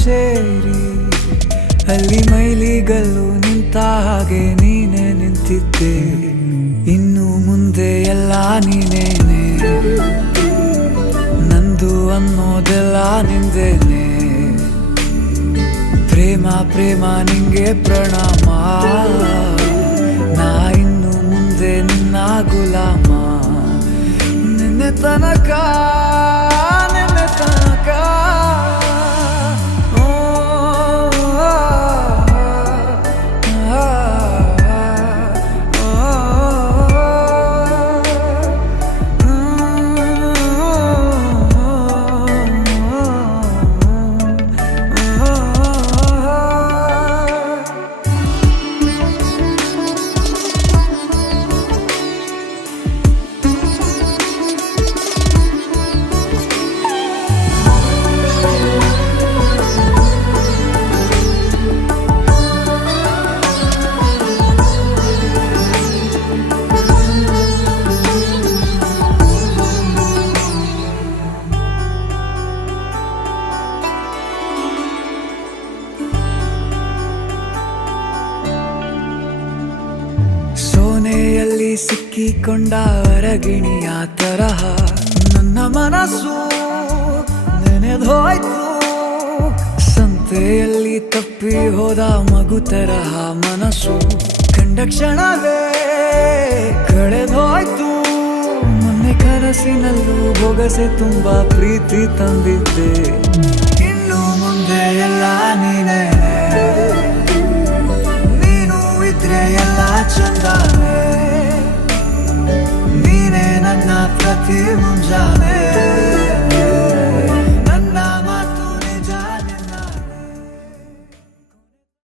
ಸೇರಿ ಅಲ್ಲಿ ಮೈಲಿಗಲ್ಲು ನಿಂತ ಹಾಗೆ ನೀನೆ ನಿಂತಿದ್ದೆ. ಇನ್ನು ಮುಂದೆ ಎಲ್ಲ ನೀನೇನೆ, ನಂದು ಅನ್ನೋದೆಲ್ಲ ನಿಂದೇನೆ. ಪ್ರೇಮ ಪ್ರೇಮ ನಿಂಗೆ ಪ್ರಣಾಮ, ನಾ ಇನ್ನು ಮುಂದೆ ನಿನ್ನ ಗುಲಾಮ. ನಿನ್ನೆ ತನಕ ನಿನ್ನೆ ತನಕ ಸೋನೆಯಲ್ಲಿ ಸಿಕ್ಕಿಕೊಂಡ ಅರಗಿಣಿಯ ತರಹ ನನ್ನ ಮನಸ್ಸು ನೆನೆದೋಯ್ತು. ಸಂತೆಯಲ್ಲಿ ತಪ್ಪಿ ಹೋದ ಮಗು ತರಹ ಮನಸ್ಸು ಕಂಡ ಕ್ಷಣವೇ ಕಳೆದೋಯ್ತು. ಮೊನ್ನೆ ಕನಸಿನಲ್ಲೂ ಬೊಗಸೆ ತುಂಬಾ ಪ್ರೀತಿ ತಂದಿದ್ದೆ. ಇನ್ನು ಮುಂದೆ ಎಲ್ಲ ನೀನೇ, ನೀನು ಇದ್ರೆ ಎಲ್ಲ ಚಂದಾನೆ. ನೀನೇ ನನ್ನ ಪ್ರತಿ ಮುಂಜಾನೆ.